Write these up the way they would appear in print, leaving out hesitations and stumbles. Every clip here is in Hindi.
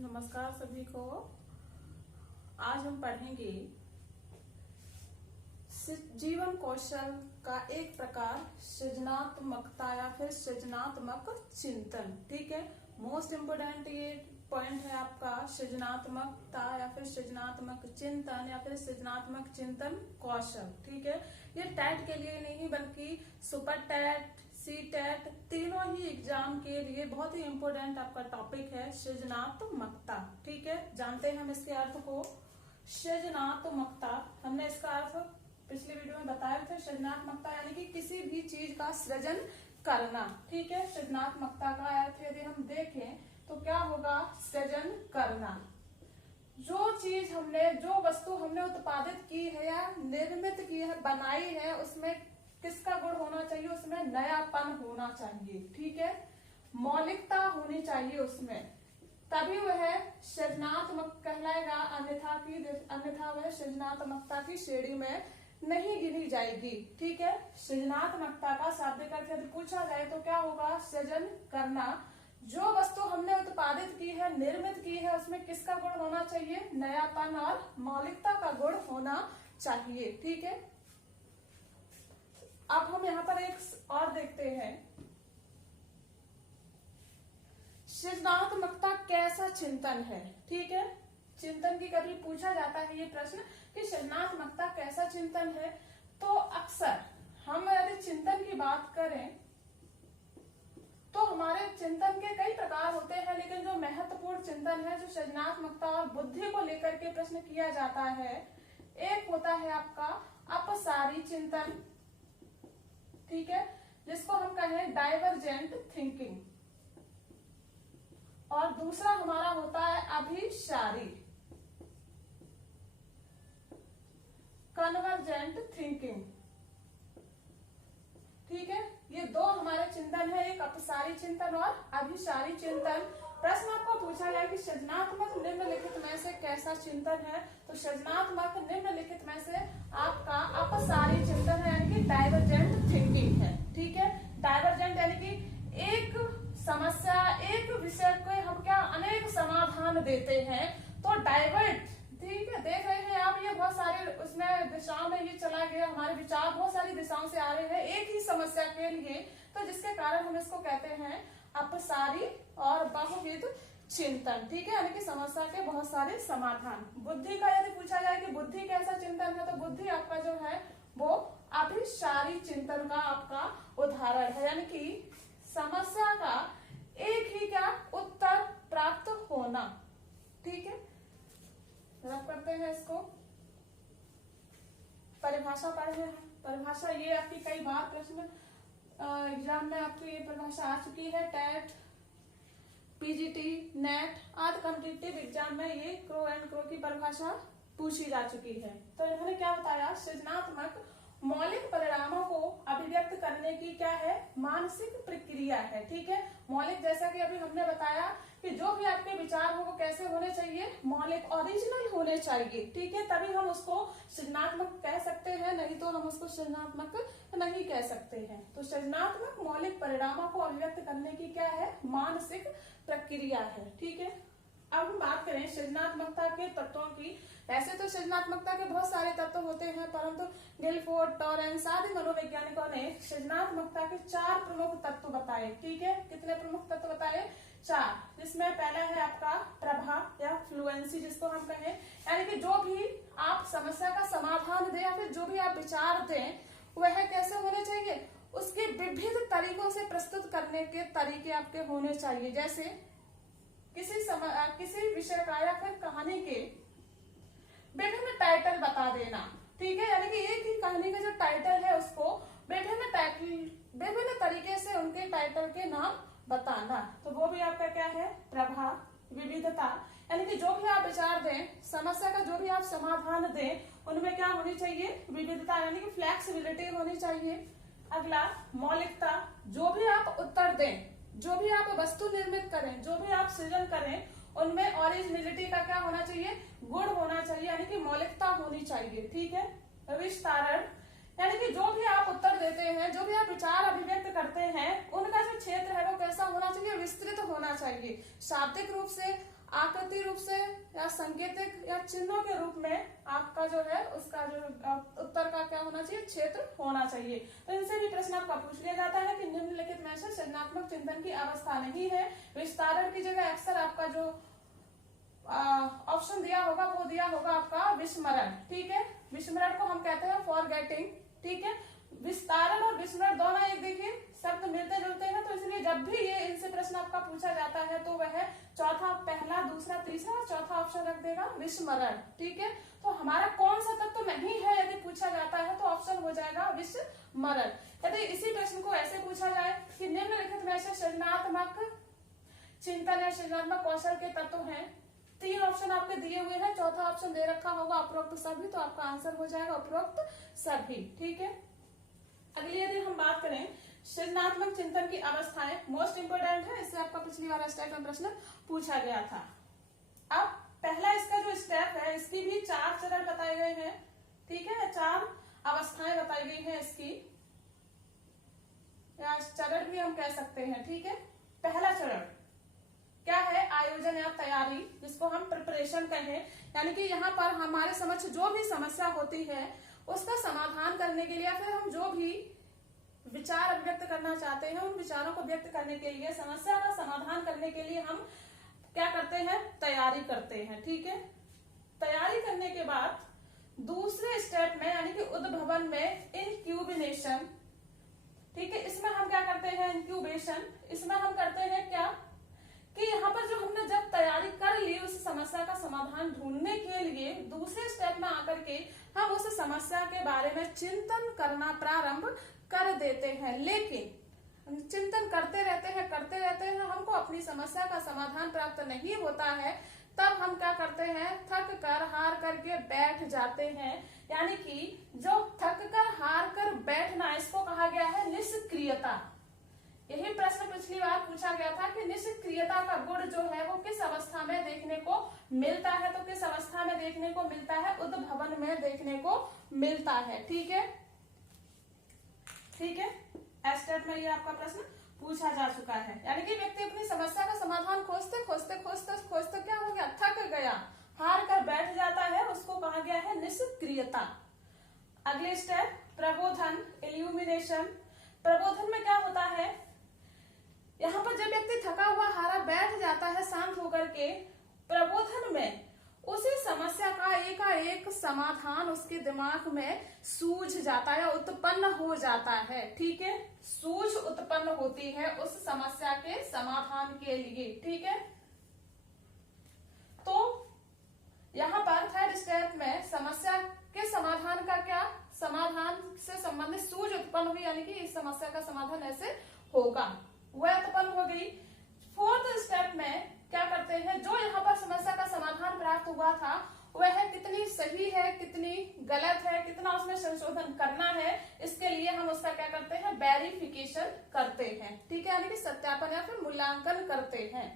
नमस्कार सभी को। आज हम पढ़ेंगे जीवन कौशल का एक प्रकार सृजनात्मकता या फिर सृजनात्मक चिंतन। ठीक है, मोस्ट इम्पोर्टेंट ये पॉइंट है आपका सृजनात्मकता या फिर सृजनात्मक चिंतन या फिर सृजनात्मक चिंतन कौशल। ठीक है, ये टैट के लिए नहीं बल्कि सुपर टैट, सी टैट तीनों ही एग्जाम के लिए बहुत ही इम्पोर्टेंट आपका टॉपिक है सृजनात्मकता। ठीक है, जानते हैं हम इसके अर्थ को। सृजनात्मकता हमने इसका अर्थ पिछले वीडियो में बताए थे। सृजनात्मकता यानी कि किसी भी चीज का सृजन करना। ठीक है, सृजनात्मकता का अर्थ यदि हम देखें तो क्या होगा? सृजन करना। जो चीज हमने, जो वस्तु हमने उत्पादित की है या निर्मित की है, बनाई है, उसमें किसका गुण होना चाहिए? उसमें नयापन होना चाहिए। ठीक है, मौलिकता होनी चाहिए उसमें, तभी वह सृजनात्मक कहलाएगा। अन्यथा वह सृजनात्मकता की श्रेणी में नहीं गिनी जाएगी। ठीक है, सृजनात्मकता का शाब्दिक अर्थ यदि पूछा जाए तो क्या होगा? सृजन करना। जो वस्तु हमने उत्पादित की है, निर्मित की है, उसमें किसका गुण होना चाहिए? नयापन और मौलिकता का गुण होना चाहिए। ठीक है, अब हम यहाँ पर एक और देखते हैं, सृजनात्मकता कैसा चिंतन है। ठीक है, चिंतन की कभी पूछा जाता है ये प्रश्न कि सृजनात्मकता कैसा चिंतन है, तो अक्सर हम यदि चिंतन की बात करें तो हमारे चिंतन के कई प्रकार होते हैं, लेकिन जो महत्वपूर्ण चिंतन है, जो सृजनात्मकता और बुद्धि को लेकर के प्रश्न किया जाता है, एक होता है आपका अपसारी चिंतन। ठीक है, जिसको हम कहें डाइवर्जेंट थिंकिंग, और दूसरा हमारा होता है अभिसारी कन्वर्जेंट थिंकिंग। ठीक है, ये दो हमारे चिंतन है, एक अपसारी चिंतन और अभिसारी चिंतन। प्रश्न आपको पूछा जाए कि सृजनात्मक निम्नलिखित में से कैसा चिंतन है, तो सृजनात्मक निम्नलिखित में से आपका अपसारी चिंतन है, यानी कि डाइवर्जेंट थिंकिंग है। ठीक है, डाइवर्जेंट यानी कि एक समस्या, एक विषय को हम क्या अनेक समाधान देते हैं, तो डाइवर्ट। ठीक है, देख रहे हैं आप, ये बहुत सारे उसमें दिशाओं में ये चला गया, हमारे विचार बहुत सारी दिशाओं से आ रहे हैं एक ही समस्या के लिए, तो जिसके कारण हम इसको कहते हैं अपसारी और बहुविध चिंतन। ठीक है, यानी कि समस्या के बहुत सारे समाधान। बुद्धि का यदि पूछा जाए कि बुद्धि कैसा चिंतन है, तो बुद्धि आपका जो है वो अभिसारी चिंतन का आपका उदाहरण है, यानी कि समस्या का एक ही क्या उत्तर प्राप्त होना। ठीक है, रब करते हैं इसको। परिभाषा पढ़ रहे हैं। परिभाषा ये आपकी कई बार प्रश्न एग्जाम में आपकी ये परिभाषा आ चुकी है। टैट, पीजीटी, नेट आदि कॉम्पिटिटिव एग्जाम में ये क्रो एंड क्रो की परिभाषा पूछी जा चुकी है। तो इन्होंने क्या बताया? सृजनात्मक मौलिक परिणामों को अभिव्यक्त करने की क्या है? मानसिक प्रक्रिया है। ठीक है, मौलिक जैसा कि अभी हमने बताया कि जो भी आपके विचार हो वो कैसे होने चाहिए? मौलिक, ओरिजिनल होने चाहिए। ठीक है, तभी हम उसको सृजनात्मक कह सकते हैं, नहीं तो हम उसको सृजनात्मक नहीं कह सकते हैं। तो सृजनात्मक मौलिक परिणामों को अभिव्यक्त करने की क्या है? मानसिक प्रक्रिया है। ठीक है, अब हम बात करें सृजनात्मकता के तत्वों की। वैसे तो सृजनात्मकता के बहुत सारे तत्व होते हैं, परंतु गिलफोर्ड, टॉरेंस आदि मनोवैज्ञानिकों ने सृजनात्मकता के 4 प्रमुख तत्व बताए। ठीक है, कितने प्रमुख तत्व बताए? 4, जिसमें पहला है आपका प्रभाव या फ्लुएंसी, जिसको हम कहें, यानी कि जो भी आप समस्या का समाधान दें या फिर जो भी आप विचार दें, वह कैसे होने चाहिए? उसके विविध तरीकों से प्रस्तुत करने के तरीके आपके होने चाहिए। जैसे किसी विषय का या फिर कहानी के विभिन्न टाइटल बता देना। ठीक है, यानी कि एक ही कहानी का जो टाइटल है उसको विभिन्न तरीके से उनके टाइटल के नाम बताना, तो वो भी आपका क्या है? प्रभाव। विविधता, यानी कि जो भी आप विचार दें, समस्या का जो भी आप समाधान दें, उनमें क्या होनी चाहिए? विविधता, यानी कि फ्लेक्सिबिलिटी होनी चाहिए। अगला मौलिकता, जो भी आप उत्तर दें, जो भी आप वस्तु निर्मित करें, जो भी आप सृजन करें, उनमें ओरिजिनलिटी का क्या होना चाहिए? गुण होना चाहिए, यानी कि मौलिकता होनी चाहिए। ठीक है, विस्तारण, यानी कि जो भी आप उत्तर देते हैं, जो भी आप विचार अभिव्यक्त करते हैं, उनका जो क्षेत्र है वो कैसा होना चाहिए, विस्तृत होना चाहिए। शाब्दिक रूप से, आकृति रूप से, या संकेतिक या चिन्हों के रूप में आपका जो है उसका जो उत्तर का क्या होना चाहिए, क्षेत्र होना चाहिए। तो इनसे भी प्रश्न आपका पूछ लिया जाता है कि निम्नलिखित में से सृजनात्मक चिंतन की अवस्था नहीं है। विस्तारण की जगह अक्सर आपका जो ऑप्शन दिया होगा वो दिया होगा आपका विस्मरण। ठीक है, विस्मरण को हम कहते हैं फॉरगेटिंग। ठीक है, विस्तारण और विस्मरण दोनों एक देखिए शब्द मिलते जुलते हैं, तो इसलिए जब भी ये इनसे प्रश्न आपका पूछा जाता है तो वह चौथा, पहला, दूसरा, तीसरा और चौथा ऑप्शन रख देगा विस्मरण। ठीक है, तो हमारा कौन सा तत्व नहीं है यदि पूछा जाता है तो ऑप्शन हो जाएगा विस्मरण। यदि इसी प्रश्न को ऐसे पूछा जाए कि निम्नलिखित में से सृजनात्मक चिंतन या सृजनात्मक कौशल के तत्व हैं, 3 ऑप्शन आपके दिए हुए हैं, चौथा ऑप्शन दे रखा होगा उपरोक्त सभी, तो आपका आंसर हो जाएगा उपरोक्त सभी। ठीक है, अगली यदि हम बात करें सृजनात्मक चिंतन की अवस्थाएं, मोस्ट इंपोर्टेंट है, इससे आपका पिछली बार स्टेप में प्रश्न पूछा गया था। अब पहला इसका जो स्टेप है, इसकी भी 4 चरण बताए गए हैं। ठीक है, 4 अवस्थाएं बताई गई हैं इसकी, या चरण भी हम कह सकते हैं। ठीक है, पहला चरण क्या है, आयोजन या तैयारी, जिसको हम प्रिपरेशन कहें। यानी कि यहाँ पर हमारे समक्ष जो भी समस्या होती है उसका समाधान करने के लिए, या फिर हम जो भी विचार अभिव्यक्त करना चाहते हैं उन विचारों को व्यक्त करने के लिए, समस्या का समाधान करने के लिए हम क्या करते हैं, तैयारी करते हैं। ठीक है, तैयारी करने के बाद दूसरे स्टेप में यानी कि उद्भवन में इंक्यूबिनेशन। ठीक है, इसमें हम क्या करते हैं, इंक्यूबेशन, इसमें हम करते हैं क्या कि यहाँ पर जो हमने जब तैयारी कर ली उस समस्या का समाधान ढूंढने के लिए, दूसरे स्टेप में आकर के हम उस समस्या के बारे में चिंतन करना प्रारंभ कर देते हैं। लेकिन चिंतन करते रहते हैं, हमको अपनी समस्या का समाधान प्राप्त नहीं होता है, तब हम क्या करते हैं, थक कर हार करके बैठ जाते हैं। यानी कि जो थक कर हार कर बैठना, इसको कहा गया है निष्क्रियता। यही प्रश्न पिछली बार पूछा गया था कि निष्क्रियता का गुण जो है वो किस अवस्था में देखने को मिलता है, तो किस अवस्था में देखने को मिलता है, उद्भवन में देखने को मिलता है। ठीक है, ठीक है, स्टेप में ये आपका प्रश्न पूछा जा चुका है। यानी कि व्यक्ति अपनी समस्या का समाधान खोजते खोजते क्या हो गया, थक गया, हार कर बैठ जाता है, उसको कहा गया है निष्क्रियता। अगले स्टेप प्रबोधन, इल्यूमिनेशन। प्रबोधन में क्या होता है, यहाँ पर जब व्यक्ति थका हुआ हारा बैठ जाता है शांत होकर के, प्रबोधन में उसी समस्या का एकाएक समाधान उसके दिमाग में सूझ जाता है, उत्पन्न हो जाता है। ठीक है, सूझ उत्पन्न होती है उस समस्या के समाधान के लिए। ठीक है, तो यहाँ पर थर्ड स्टेप में समस्या के समाधान का क्या, समाधान से संबंधित सूझ उत्पन्न हुई, यानी कि इस समस्या का समाधान ऐसे होगा, वह उत्पन्न हो गई। फोर्थ स्टेप में क्या करते हैं, जो यहाँ पर समस्या का समाधान प्राप्त हुआ था वह कितनी सही है, कितनी गलत है, कितना उसमें संशोधन करना है, इसके लिए हम उसका क्या करते हैं, वेरिफिकेशन करते हैं। ठीक है, यानी कि सत्यापन या फिर मूल्यांकन करते हैं।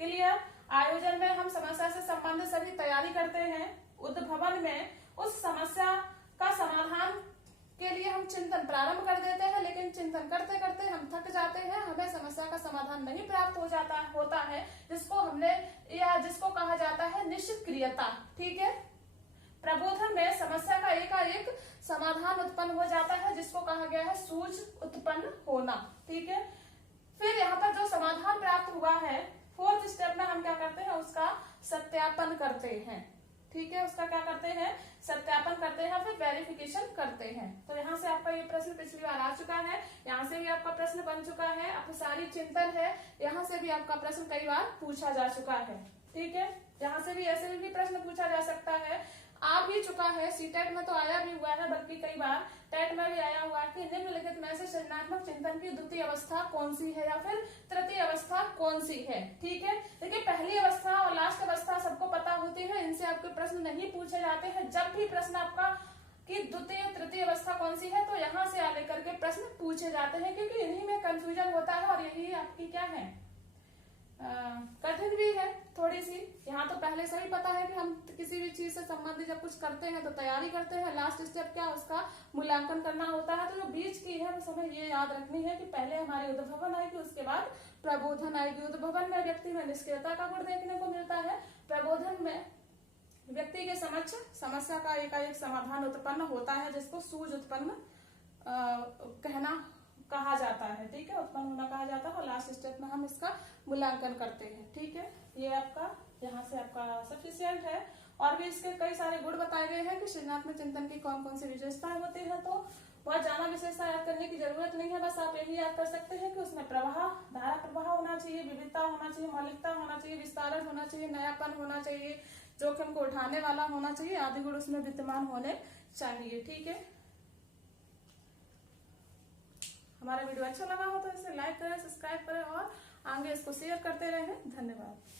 क्लियर। आयोजन में हम समस्या से संबंधित सभी तैयारी करते हैं। उद्भवन में उस समस्या का समाधान के लिए हम चिंतन प्रारंभ कर देते हैं, लेकिन चिंतन करते करते हम थक जाते हैं, हमें समस्या का समाधान नहीं प्राप्त होता है, जिसको हमने या जिसको कहा जाता है निष्क्रियता। ठीक है, प्रबोधन में समस्या का एकाएक समाधान उत्पन्न हो जाता है, जिसको कहा गया है सूझ उत्पन्न होना। ठीक है, फिर यहाँ पर जो समाधान प्राप्त हुआ है, फोर्थ स्टेप में हम क्या करते हैं, उसका सत्यापन करते हैं। ठीक है, उसका क्या करते हैं, सत्यापन करते हैं, फिर वेरिफिकेशन करते हैं। तो यहाँ से आपका ये प्रश्न पिछली बार आ चुका है, यहाँ से भी आपका प्रश्न बन चुका है। अपसारी चिंतन है, यहाँ से भी आपका प्रश्न कई बार पूछा जा चुका है। ठीक है, यहाँ से भी ऐसे भी प्रश्न पूछा जा सकता है, आ भी चुका है, सीटेट में तो आया भी हुआ है, बल्कि कई बार टेट में भी आया हुआ है कि निम्नलिखित में से सृजनात्मक चिंतन की द्वितीय अवस्था कौन सी है या फिर तृतीय अवस्था कौन सी है। ठीक है, देखिए पहली अवस्था और लास्ट अवस्था सबको पता होती है, इनसे आपके प्रश्न नहीं पूछे जाते हैं। जब भी प्रश्न आपका कि द्वितीय तृतीय अवस्था कौन सी है, तो यहाँ से आगे करके प्रश्न पूछे जाते हैं, क्योंकि इन्हीं में कंफ्यूजन होता है और यही आपकी क्या है, कठिन भी है थोड़ी सी। यहाँ तो पहले से ही पता है कि हम किसी किसी भी चीज से संबंधित जब कुछ करते हैं तो तैयारी करते हैं, लास्ट स्टेप क्या उसका मूल्यांकन करना होता है। तो जो बीच की है बस हमें ये याद रखनी है कि पहले हमारी उद्भवन आएगी, उसके बाद प्रबोधन आएगी। उद्भवन में व्यक्ति में निष्क्रियता का गुण देखने को मिलता है। प्रबोधन में व्यक्ति के समक्ष समस्या का एकाएक समाधान उत्पन्न होता है, जिसको सूझ उत्पन्न कहा जाता है। ठीक है, उत्पन्न होना कहा जाता है। और लास्ट स्टेप में हम इसका मूल्यांकन करते हैं। ठीक है, ये आपका यहाँ से आपका सफिशियंट है। और भी इसके कई सारे गुण बताए गए हैं कि सृजनात्मक चिंतन की कौन कौन सी विशेषताएं होती है। तो बहुत ज्यादा विशेषता याद करने की जरूरत नहीं है, बस आप यही याद कर सकते हैं कि उसमें प्रवाह, धारा प्रवाह होना चाहिए, विविधता होना चाहिए, मौलिकता होना चाहिए, विस्तारण होना चाहिए, नयापन होना चाहिए, जोखिम को उठाने वाला होना चाहिए, आदि गुण उसमें विद्यमान होने चाहिए। ठीक है, हमारा वीडियो अच्छा लगा हो तो इसे लाइक करें, सब्सक्राइब करें और आगे इसको शेयर करते रहें। धन्यवाद।